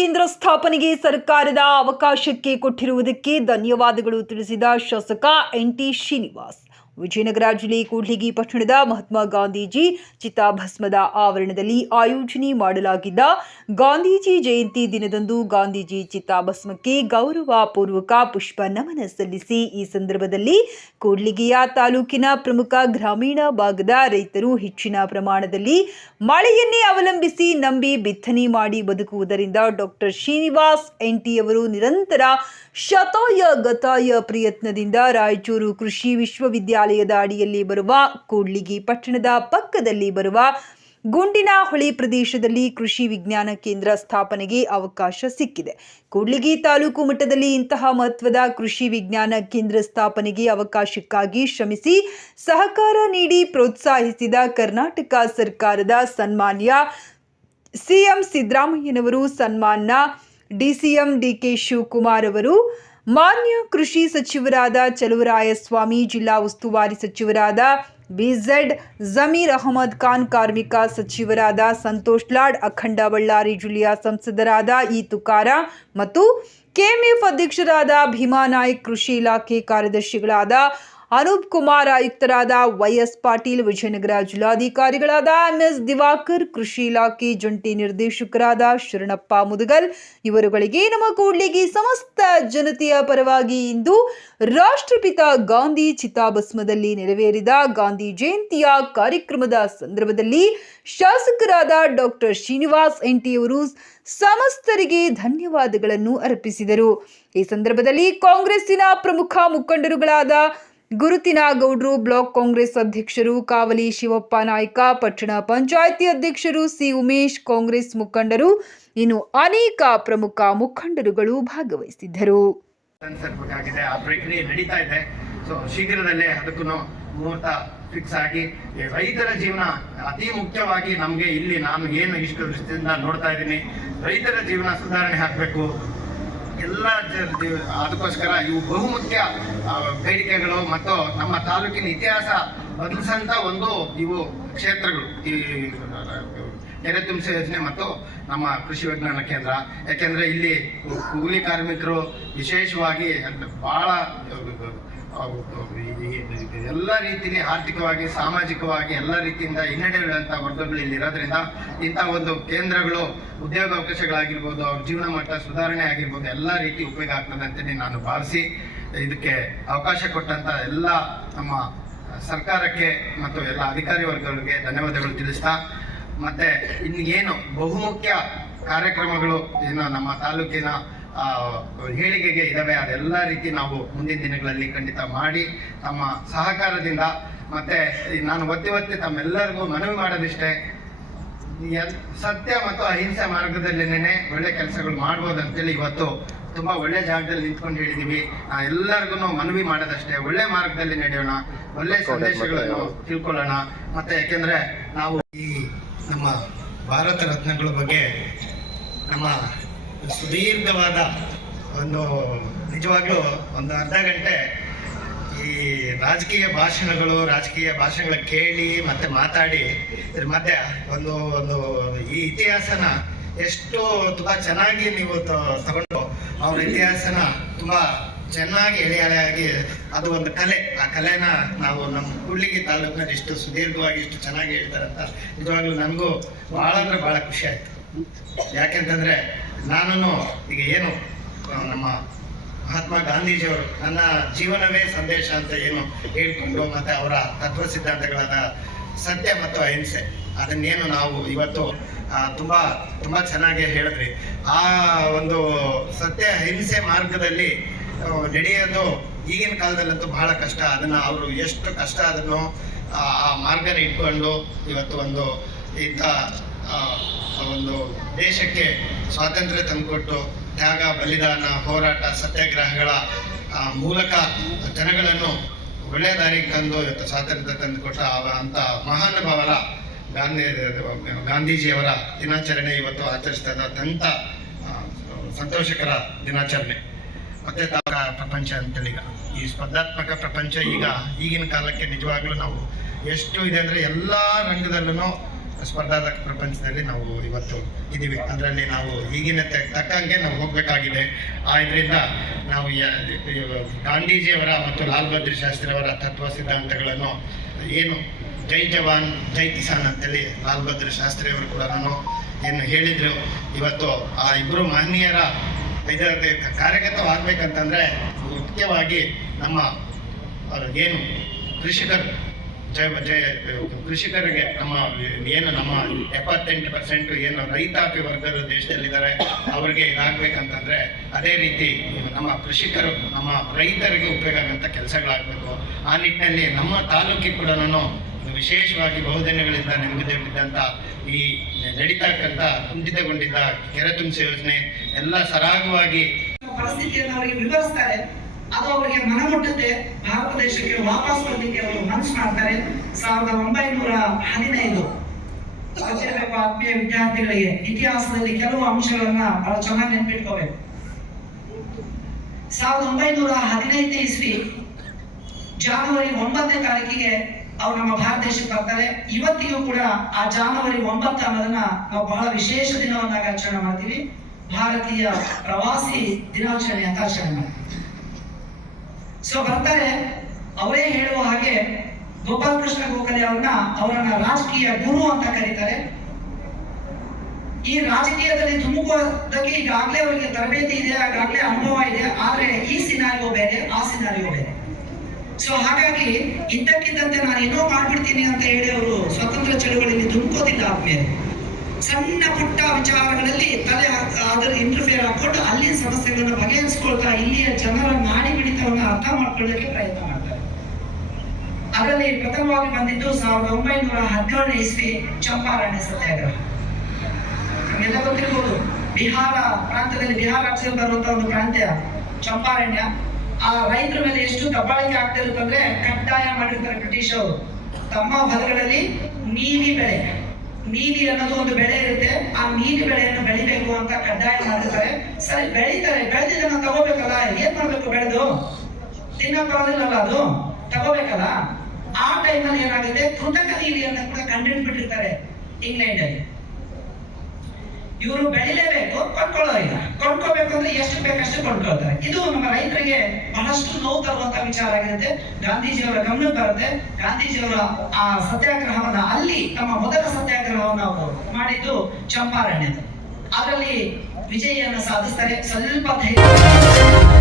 ಕೇಂದ್ರ ಸ್ಥಾಪನೆಗೆ ಸರ್ಕಾರದ ಅವಕಾಶಕ್ಕೆ ಕೊಟ್ಟಿರುವುದಕ್ಕೆ ಧನ್ಯವಾದಗಳು ತಿಳಿಸಿದ ಶಾಸಕ ಎನ್ ಟಿ ಶ್ರೀನಿವಾಸ್. ವಿಜಯನಗರ ಜಿಲ್ಲೆ ಕೂಡ್ಲಿಗಿ ಪಟ್ಟಣದ ಮಹಾತ್ಮ ಗಾಂಧೀಜಿ ಚಿತಾಭಸ್ಮದ ಆವರಣದಲ್ಲಿ ಆಯೋಜನೆ ಮಾಡಲಾಗಿದ್ದ ಗಾಂಧೀಜಿ ಜಯಂತಿ ದಿನದಂದು ಗಾಂಧೀಜಿ ಚಿತಾಭಸ್ಮಕ್ಕೆ ಗೌರವ ಪೂರ್ವಕ ಪುಷ್ಪ ನಮನ ಸಲ್ಲಿಸಿ ಈ ಸಂದರ್ಭದಲ್ಲಿ ಕೂಡ್ಲಿಗಿಯ ತಾಲೂಕಿನ ಪ್ರಮುಖ ಗ್ರಾಮೀಣ ಭಾಗದ ರೈತರು ಹೆಚ್ಚಿನ ಪ್ರಮಾಣದಲ್ಲಿ ಮಳೆಯನ್ನೇ ಅವಲಂಬಿಸಿ ನಂಬಿ ಬಿತ್ತನೆ ಮಾಡಿ ಬದುಕುವುದರಿಂದ ಡಾಕ್ಟರ್ ಶ್ರೀನಿವಾಸ್ ಎನ್ಟಿ ಅವರು ನಿರಂತರ ಶತಾಯ ಗತಾಯ ಪ್ರಯತ್ನದಿಂದ ರಾಯಚೂರು ಕೃಷಿ ವಿಶ್ವವಿದ್ಯಾಲಯದ ಅಡಿಯಲ್ಲಿ ಬರುವ ಕೂಡ್ಲಿಗಿ ಪಟ್ಟಣದ ಪಕ್ಕದಲ್ಲಿ ಬರುವ ಗುಂಡಿನ ಹೊಳಿ ಪ್ರದೇಶದಲ್ಲಿ ಕೃಷಿ ವಿಜ್ಞಾನ ಕೇಂದ್ರ ಸ್ಥಾಪನೆಗೆ ಅವಕಾಶ ಸಿಕ್ಕಿದೆ. ಕೂಡ್ಲಿಗಿ ತಾಲೂಕು ಮಟ್ಟದಲ್ಲಿ ಇಂತಹ ಮಹತ್ವದ ಕೃಷಿ ವಿಜ್ಞಾನ ಕೇಂದ್ರ ಸ್ಥಾಪನೆಗೆ ಅವಕಾಶಕ್ಕಾಗಿ ಶ್ರಮಿಸಿ ಸಹಕಾರ ನೀಡಿ ಪ್ರೋತ್ಸಾಹಿಸಿದ ಕರ್ನಾಟಕ ಸರ್ಕಾರದ ಸನ್ಮಾನ್ಯ ಸಿಎಂ ಸಿದ್ದರಾಮಯ್ಯನವರು ಸನ್ಮಾನ ಡಿಸಿಎಂ ಡಿಕೆ ಶಿವಕುಮಾರ್ ಅವರು, ಮಾನ್ಯ ಕೃಷಿ ಸಚಿವರಾದ ಚಲುವರಾಯಸ್ವಾಮಿ, ಜಿಲ್ಲಾ ಉಸ್ತುವಾರಿ ಸಚಿವರಾದ ಬಿಝೆಡ್ ಜಮೀರ್ ಅಹಮದ್ ಖಾನ್, ಕಾರ್ಮಿಕ ಸಚಿವರಾದ ಸಂತೋಷ್ ಲಾಡ್, ಅಖಂಡ ಬಳ್ಳಾರಿ ಜಿಲ್ಲೆಯ ಸಂಸದರಾದ ಈ ತುಕಾರ ಮತ್ತು ಕೆಎಂಎಫ್ ಅಧ್ಯಕ್ಷರಾದ ಭೀಮಾ ನಾಯ್ಕ್, ಕೃಷಿ ಇಲಾಖೆ ಕಾರ್ಯದರ್ಶಿಗಳಾದ ಅನೂಪ್ ಕುಮಾರ್ ಆಯುಕ್ತರಾದ ವೈಎಸ್ ಪಾಟೀಲ್, ವಿಜಯನಗರ ಜಿಲ್ಲಾಧಿಕಾರಿಗಳಾದ ಎಂಎಸ್ ದಿವಾಕರ್, ಕೃಷಿ ಇಲಾಖೆ ಜಂಟಿ ನಿರ್ದೇಶಕರಾದ ಶರಣಪ್ಪ ಮುದಗಲ್ ಇವರುಗಳಿಗೆ ನಮ್ಮ ಕೂಡ್ಲಿಗೆ ಸಮಸ್ತ ಜನತೆಯ ಪರವಾಗಿ ಇಂದು ರಾಷ್ಟ್ರಪಿತ ಗಾಂಧಿ ಚಿತಾಭಸ್ಮದಲ್ಲಿ ನೆರವೇರಿದ ಗಾಂಧಿ ಜಯಂತಿಯ ಕಾರ್ಯಕ್ರಮದ ಸಂದರ್ಭದಲ್ಲಿ ಶಾಸಕರಾದ ಡಾಕ್ಟರ್ ಶ್ರೀನಿವಾಸ್ ಎಂಟಿಯವರು ಸಮಸ್ತರಿಗೆ ಧನ್ಯವಾದಗಳನ್ನು ಅರ್ಪಿಸಿದರು. ಈ ಸಂದರ್ಭದಲ್ಲಿ ಕಾಂಗ್ರೆಸ್ಸಿನ ಪ್ರಮುಖ ಮುಖಂಡರುಗಳಾದ ಗುರುತಿನ ಗೌಡ್ರು ಬ್ಲಾಕ್ ಕಾಂಗ್ರೆಸ್ ಅಧ್ಯಕ್ಷರು, ಕಾವಲಿ ಶಿವಪ್ಪ ನಾಯ್ಕ, ಪಟ್ಟಣ ಪಂಚಾಯಿತಿ ಅಧ್ಯಕ್ಷರು ಸಿ ಉಮೇಶ್, ಕಾಂಗ್ರೆಸ್ ಮುಖಂಡರು, ಇನ್ನು ಅನೇಕ ಪ್ರಮುಖ ಮುಖಂಡರುಗಳು ಭಾಗವಹಿಸಿದ್ದರು. ಆ ಪ್ರಕ್ರಿಯೆ ಇದೆ. ಶೀಘ್ರದಲ್ಲೇ ಫಿಕ್ಸ್ ಆಗಿ ರೈತರ ಜೀವನ ಅತಿ ಮುಖ್ಯವಾಗಿ ನಮಗೆ ಇಲ್ಲಿ ನಾನು ಏನು ಇಷ್ಟು ದೃಷ್ಟಿಯಿಂದ ನೋಡ್ತಾ ಇದ್ದೀನಿ. ರೈತರ ಜೀವನ ಸುಧಾರಣೆ ಆಗಬೇಕು. ಎಲ್ಲ ಅದಕ್ಕೋಸ್ಕರ ಇವು ಬಹುಮುಖ್ಯ ಬೇಡಿಕೆಗಳು ಮತ್ತು ನಮ್ಮ ತಾಲೂಕಿನ ಇತಿಹಾಸ ಬದಲಿಸಂತ ಒಂದು ಇವು ಕ್ಷೇತ್ರಗಳು. ಈ ಕೆರೆ ತುಂಬಿಸ ಯೋಜನೆ ಮತ್ತು ನಮ್ಮ ಕೃಷಿ ವಿಜ್ಞಾನ ಕೇಂದ್ರ. ಯಾಕೆಂದ್ರೆ ಇಲ್ಲಿ ಕೂಲಿ ಕಾರ್ಮಿಕರು ವಿಶೇಷವಾಗಿ ಬಹಳ ಎಲ್ಲ ರೀತಿಯಲ್ಲಿ ಆರ್ಥಿಕವಾಗಿ, ಸಾಮಾಜಿಕವಾಗಿ ಎಲ್ಲ ರೀತಿಯಿಂದ ಹಿನ್ನಡೆಯುವಂಥ ವರ್ಗಗಳು ಇಲ್ಲಿ ಇರೋದ್ರಿಂದ ಇಂಥ ಒಂದು ಕೇಂದ್ರಗಳು, ಉದ್ಯೋಗಾವಕಾಶಗಳಾಗಿರ್ಬೋದು, ಅವ್ರ ಜೀವನ ಮಟ್ಟ ಸುಧಾರಣೆ ಆಗಿರ್ಬೋದು, ಎಲ್ಲ ರೀತಿ ಉಪಯೋಗ ಆಗ್ತದೆ ಅಂತೇಳಿ ನಾನು ಭಾವಿಸಿ ಇದಕ್ಕೆ ಅವಕಾಶ ಕೊಟ್ಟಂತ ಎಲ್ಲ ನಮ್ಮ ಸರ್ಕಾರಕ್ಕೆ ಮತ್ತು ಎಲ್ಲ ಅಧಿಕಾರಿ ವರ್ಗಗಳಿಗೆ ಧನ್ಯವಾದಗಳು ತಿಳಿಸ್ತಾ, ಮತ್ತೆ ಇನ್ನೇನು ಬಹುಮುಖ್ಯ ಕಾರ್ಯಕ್ರಮಗಳು ಏನು ನಮ್ಮ ತಾಲೂಕಿನ ಹೇಳಿಕೆಗೆ ಇದಾವೆ. ಅದೆಲ್ಲ ರೀತಿ ನಾವು ಮುಂದಿನ ದಿನಗಳಲ್ಲಿ ಖಂಡಿತ ಮಾಡಿ ತಮ್ಮ ಸಹಕಾರದಿಂದ ಮತ್ತೆ ನಾನು ಒತ್ತಿ ಒತ್ತಿ ತಮ್ಮೆಲ್ಲರಿಗೂ ಮನವಿ ಮಾಡೋದಿಷ್ಟೇ. ಸತ್ಯ ಮತ್ತು ಅಹಿಂಸೆ ಮಾರ್ಗದಲ್ಲಿನೇ ಒಳ್ಳೆ ಕೆಲಸಗಳು ಮಾಡ್ಬೋದು ಅಂತೇಳಿ ಇವತ್ತು ತುಂಬಾ ಒಳ್ಳೆ ಜಾಗದಲ್ಲಿ ನಿಂತ್ಕೊಂಡು ಹೇಳಿದೀವಿ. ಎಲ್ಲರಿಗೂ ಮನವಿ ಮಾಡೋದಷ್ಟೇ. ಒಳ್ಳೆ ಮಾರ್ಗದಲ್ಲಿ ನಡೆಯೋಣ. ಒಳ್ಳೆ ಸಂದೇಶಗಳನ್ನು ತಿಳ್ಕೊಳ್ಳೋಣ. ಮತ್ತೆ ಯಾಕೆಂದ್ರೆ ನಾವು ಈ ನಮ್ಮ ಭಾರತ ರತ್ನಗಳ ಬಗ್ಗೆ ನಮ್ಮ ಸುದೀರ್ಘವಾದ ಒಂದು ನಿಜವಾಗ್ಲೂ ಒಂದು ಅರ್ಧ ಗಂಟೆ ಈ ರಾಜಕೀಯ ಭಾಷಣಗಳು, ರಾಜಕೀಯ ಭಾಷಣಗಳ ಕೇಳಿ ಮತ್ತೆ ಮಾತಾಡಿ ಇದ್ರ ಮಧ್ಯ ಒಂದು ಒಂದು ಈ ಇತಿಹಾಸನ ಎಷ್ಟು ತುಂಬಾ ಚೆನ್ನಾಗಿ ನೀವು ತಗೊಂಡು ಅವ್ರ ಇತಿಹಾಸನ ತುಂಬಾ ಚೆನ್ನಾಗಿ ಎಳೆ ಎಳೆಯಾಗಿ ಅದು ಒಂದು ಕಲೆ. ಆ ಕಲೆನ ನಾವು ನಮ್ಮ ಕೂಡ್ಲಿಗಿ ತಾಲೂಕಿನಲ್ಲಿ ಇಷ್ಟು ಸುದೀರ್ಘವಾಗಿ ಇಷ್ಟು ಚೆನ್ನಾಗಿ ಹೇಳ್ತಾರಂತ ನಿಜವಾಗ್ಲೂ ನನಗೂ ಭಾಳ ಅಂದ್ರೆ ಭಾಳ ಖುಷಿ ಆಯ್ತು. ಯಾಕೆಂತಂದ್ರೆ ನಾನು ಈಗ ಏನು ನಮ್ಮ ಮಹಾತ್ಮ ಗಾಂಧೀಜಿಯವರು ನನ್ನ ಜೀವನವೇ ಸಂದೇಶ ಅಂತ ಏನು ಹೇಳ್ಕೊಂಡು ಮತ್ತೆ ಅವರ ತತ್ವ ಸಿದ್ಧಾಂತಗಳಾದ ಸತ್ಯ ಮತ್ತು ಅಹಿಂಸೆ, ಅದನ್ನೇನು ನಾವು ಇವತ್ತು ತುಂಬ, ತುಂಬಾ ಚೆನ್ನಾಗಿ ಹೇಳಿದ್ರಿ. ಆ ಒಂದು ಸತ್ಯ ಅಹಿಂಸೆ ಮಾರ್ಗದಲ್ಲಿ ನಡೆಯೋದು ಈಗಿನ ಕಾಲದಲ್ಲಂತೂ ಬಹಳ ಕಷ್ಟ. ಅದನ್ನ ಅವರು ಎಷ್ಟು ಕಷ್ಟ ಅದನ್ನು ಆ ಮಾರ್ಗನ ಇಟ್ಕೊಂಡು ಇವತ್ತು ಒಂದು ಇಂಥ ಒಂದು ದೇಶಕ್ಕೆ ಸ್ವಾತಂತ್ರ್ಯ ತಂದುಕೊಟ್ಟು ತ್ಯಾಗ, ಬಲಿದಾನ, ಹೋರಾಟ, ಸತ್ಯಾಗ್ರಹಗಳ ಮೂಲಕ ಜನಗಳನ್ನು ಒಳ್ಳೆಯ ದಾರಿಗೆ ತಂದು ಇವತ್ತು ಸ್ವಾತಂತ್ರ್ಯ ತಂದುಕೊಟ್ಟ ಅಂತ ಮಹಾನುಭಾವರ ಗಾಂಧಿ, ಗಾಂಧೀಜಿಯವರ ದಿನಾಚರಣೆ ಇವತ್ತು ಆಚರಿಸ್ತಾ ಇದ್ದ ಅತ್ಯಂತ ಸಂತೋಷಕರ ದಿನಾಚರಣೆ. ಮತ್ತೆ ತಾವರ ಪ್ರಪಂಚ ಅಂತೇಳಿ ಈಗ. ಈ ಸ್ಪರ್ಧಾತ್ಮಕ ಪ್ರಪಂಚ ಈಗ ಈಗಿನ ಕಾಲಕ್ಕೆ ನಿಜವಾಗ್ಲೂ ನಾವು ಎಷ್ಟು ಇದೆ ಅಂದ್ರೆ ಎಲ್ಲಾ ರಂಗದಲ್ಲೂ ಸ್ಪರ್ಧಾತ್ಮಕ ಪ್ರಪಂಚದಲ್ಲಿ ನಾವು ಇವತ್ತು ಇದ್ದೀವಿ. ಅದರಲ್ಲಿ ನಾವು ಈಗಿನ ತಕ್ಕಂಗೆ ನಾವು ಹೋಗಬೇಕಾಗಿದೆ. ಇದರಿಂದ ನಾವು ಗಾಂಧೀಜಿಯವರ ಮತ್ತು ಲಾಲ್ ಬಹದ್ದೂರ್ ಶಾಸ್ತ್ರಿಯವರ ತತ್ವ ಸಿದ್ಧಾಂತಗಳನ್ನು ಏನು ಜೈ ಜವಾನ್, ಜೈ ಕಿಸಾನ್ ಅಂತೇಳಿ ಲಾಲ್ ಬಹದ್ದೂರ್ ಶಾಸ್ತ್ರಿಯವರು ಕೂಡ ನಾನು ಏನು ಹೇಳಿದರು. ಇವತ್ತು ಆ ಇಬ್ಬರು ಮಹನೀಯರ ಇದರ ಕಾರ್ಯಗತವಾಗಬೇಕಂತಂದರೆ ಮುಖ್ಯವಾಗಿ ನಮ್ಮ ಏನು ಕೃಷಿಕರು ಕೃಷಿಕರಿಗೆ ನಮ್ಮ, ಏನು ನಮ್ಮ ಎಪ್ಪತ್ತೆಂಟು ಪರ್ಸೆಂಟ್ ಏನು ರೈತಾಪಿ ವರ್ಗರು ದೇಶದಲ್ಲಿದ್ದಾರೆ, ಅವರಿಗೆ ಇದಾಗಬೇಕಂತಂದ್ರೆ ಅದೇ ರೀತಿ ನಮ್ಮ ಕೃಷಿಕರು, ನಮ್ಮ ರೈತರಿಗೆ ಉಪಯೋಗ ಆಗುವಂಥ ಕೆಲಸಗಳಾಗಬೇಕು. ಆ ನಿಟ್ಟಿನಲ್ಲಿ ನಮ್ಮ ತಾಲೂಕಿಗೆ ಕೂಡ ನಾನು ವಿಶೇಷವಾಗಿ ಬಹುದಿನಗಳಿಂದ ನೆಮ್ಮದಿದ್ದಂಥ ಈ ನಡೀತಕ್ಕಂಥ ಕುಂಠಿತಗೊಂಡಿದ್ದ ಕೆರೆ ತುಂಬಿಸಿ ಯೋಜನೆ ಎಲ್ಲ ಸರಾಗವಾಗಿ ಪರಿಸ್ಥಿತಿಯನ್ನು ಅವರಿಗೆ ವಿವರಿಸ್ತಾರೆ. ಅದು ಅವರಿಗೆ ಭಾರತ ದೇಶಕ್ಕೆ ವಾಪಸ್ ಬರಲಿಕ್ಕೆ ಅವರು ಮನಸ್ಸು ಮಾಡ್ತಾರೆ. ಸಾವಿರದ ಒಂಬೈನೂರ ಹದಿನೈದು ಆತ್ಮೀಯ ವಿದ್ಯಾರ್ಥಿಗಳಿಗೆ ಇತಿಹಾಸದಲ್ಲಿ ಕೆಲವು ಅಂಶಗಳನ್ನ ಬಹಳ ಚೆನ್ನಾಗಿ ನೆನ್ಪಿಟ್ಕೋಬೇಕು. ಸಾವಿರದ ಒಂಬೈನೂರ ಹದಿನೈದು ಇಸ್ವಿ ಜಾನುವರಿ ಒಂಬತ್ತನೇ ತಾರೀಕಿಗೆ ಅವ್ರು ನಮ್ಮ ಭಾರತ ದೇಶಕ್ಕೆ ಬರ್ತಾರೆ. ಇವತ್ತಿಗೂ ಕೂಡ ಆ ಜಾನುವರಿ ಒಂಬತ್ತು ಅನ್ನೋದನ್ನ ನಾವು ಬಹಳ ವಿಶೇಷ ದಿನವನ್ನಾಗಿ ಆಚರಣೆ ಮಾಡ್ತೀವಿ. ಭಾರತೀಯ ಪ್ರವಾಸಿ ದಿನಾಚರಣೆ ಅಂತ ಆಚರಣೆ ಮಾಡ್ತೀವಿ. ಸೊ ಬರ್ತಾರೆ ಅವರೇ ಹೇಳುವ ಹಾಗೆ ಗೋಪಾಲಕೃಷ್ಣ ಗೋಖಲೆ ಅವ್ರನ್ನ ಅವರನ್ನ ರಾಜಕೀಯ ಗುರು ಅಂತ ಕರೀತಾರೆ. ಈ ರಾಜಕೀಯದಲ್ಲಿ ಧುಮುಕೋದಕ್ಕೆ ಈಗಾಗಲೇ ಅವರಿಗೆ ತರಬೇತಿ ಇದೆ, ಈಗಾಗಲೇ ಅನುಭವ ಇದೆ. ಆದ್ರೆ ಈ ಸಿನಾರಿಯೋ ಬೇರೆ, ಆ ಸಿನಾರಿಯೋ ಬೇರೆ. ಸೊ ಹಾಗಾಗಿ ಇದ್ದಕ್ಕಿದ್ದಂತೆ ನಾನು ಏನೋ ಮಾಡ್ಬಿಡ್ತೀನಿ ಅಂತ ಹೇಳಿ ಅವರು ಸ್ವತಂತ್ರ ಚಳುವಳಿಯಲ್ಲಿ ಧುಮುಕೋದಿಲ್ಲ ಆದ್ಮೇಲೆ ಸಣ್ಣ ಪುಟ್ಟ ವಿಚಾರಗಳಲ್ಲಿ ತಲೆ ಅದರ ಇಂಟರ್ಫಿಯರ್ ಹಾಕೊಂಡು ಅಲ್ಲಿನ ಸಮಸ್ಯೆಗಳನ್ನು ಬಗೆಹರಿಸ್ಕೊಳ್ತಾ ಇಲ್ಲಿಯ ಜನರ ನಾಡಿ ಮಿಡಿತವನ್ನು ಅರ್ಥ ಮಾಡ್ಕೊಳ್ಳಿಕ್ಕೆ ಪ್ರಯತ್ನ ಮಾಡ್ತಾರೆ ಅದರಲ್ಲಿ ಪ್ರಥಮವಾಗಿ ಬಂದಿದ್ದು ಸಾವಿರದ ಒಂಬೈನೂರ ಹದಿನೇಳನೇ ಇಸ್ವಿ ಚಂಪಾರಣ್ಯ ಸತ್ಯಾಗ್ರಹ. ನಮಗೆಲ್ಲ ಗೊತ್ತಿರ್ಬೋದು, ಬಿಹಾರ ಪ್ರಾಂತದಲ್ಲಿ ಬಿಹಾರ ರಾಜ್ಯದಲ್ಲಿ ಬರುವಂತ ಒಂದು ಪ್ರಾಂತ್ಯ ಚಂಪಾರಣ್ಯ. ಆ ರೈತರ ಮೇಲೆ ಎಷ್ಟು ದಬ್ಬಾಳಿಕೆ ಆಗ್ತಾ ಇರುತ್ತಂದ್ರೆ ಕಡ್ಡಾಯ ಮಾಡಿರ್ತಾರೆ ಬ್ರಿಟಿಷ್ ಅವರು ತಮ್ಮ ಹೊಲಗಳಲ್ಲಿ ನೀಲಿ ಬೆಳೆ. ನೀಲಿ ಅನ್ನೋದು ಒಂದು ಬೆಳೆ ಇರುತ್ತೆ. ಆ ನೀಲಿ ಬೆಳೆಯನ್ನು ಬೆಳಿಬೇಕು ಅಂತ ಕಡ್ಡಾಯ ಮಾಡಿರ್ತಾರೆ. ಸರಿ, ಬೆಳಿತಾರೆ. ಬೆಳೆದಿದ್ದನ್ನ ತಗೋಬೇಕಲ್ಲ? ಏನ್ ಮಾಡ್ಬೇಕು ಬೆಳೆದು? ತಿನ್ನಕ್ ಅದು? ತಗೋಬೇಕಲ್ಲ? ಆ ಟೈಮಲ್ಲಿ ಏನಾಗುತ್ತೆ? ಕೃತಕ ನೀಲಿಯನ್ನು ಕೂಡ ಕಂಡುಹಿಡ್ಬಿಟ್ಟಿರ್ತಾರೆ ಇಂಗ್ಲೆಂಡ್ ಅಲ್ಲಿ ಇವರು ಬೆಳಿಲೇಬೇಕು ಕೊಂಡ್ಕೊಳ್ಳೋದಿಲ್ಲ ಕೊಂಡ್ಕೋಬೇಕು ಅಂದ್ರೆ ಎಷ್ಟು ಬೇಕಷ್ಟು ಕೊಂಡ್ಕೊಳ್ತಾರೆ ಇದು ನಮ್ಮ ರೈತರಿಗೆ ಬಹಳಷ್ಟು ನೋವು ತರುವಂತ ವಿಚಾರ ಆಗಿರುತ್ತೆ. ಗಾಂಧೀಜಿಯವರ ಗಮನಕ್ಕೆ ಬರುತ್ತೆ. ಗಾಂಧೀಜಿಯವರ ಆ ಸತ್ಯಾಗ್ರಹವನ್ನ ಅಲ್ಲಿ, ತಮ್ಮ ಮೊದಲ ಸತ್ಯಾಗ್ರಹವನ್ನು ಅವರು ಮಾಡಿದ್ದು ಚಂಪಾರಣ್ಯದ ಅದರಲ್ಲಿ ವಿಜಯವನ್ನು ಸಾಧಿಸ್ತಾರೆ. ಸ್ವಲ್ಪ ಧೈರ್ಯ.